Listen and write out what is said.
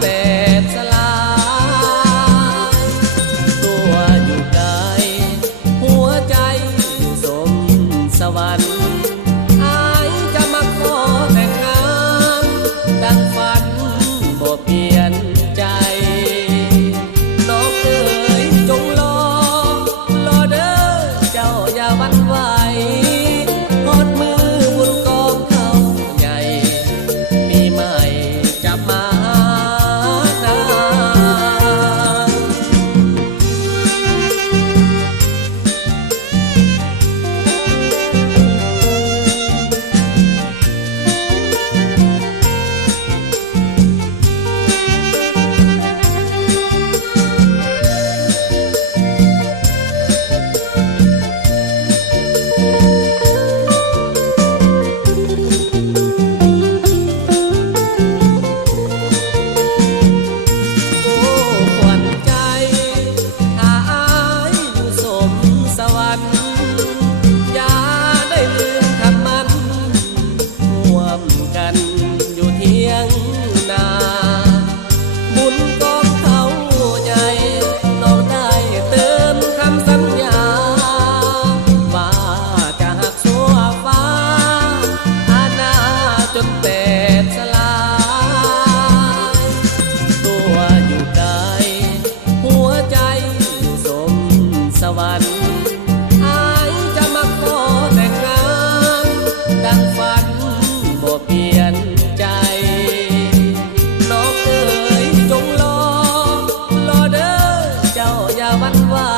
แบบสลา ตัวอยู่ไกลหัวใจสมสวรรค์ วรรค์อจะมาขอแต่งงาน ดังฝันบ่เปลี่ยนใจ น้เอ๋ยจงรอ รอเด้อเจ้าอย่าวันว่า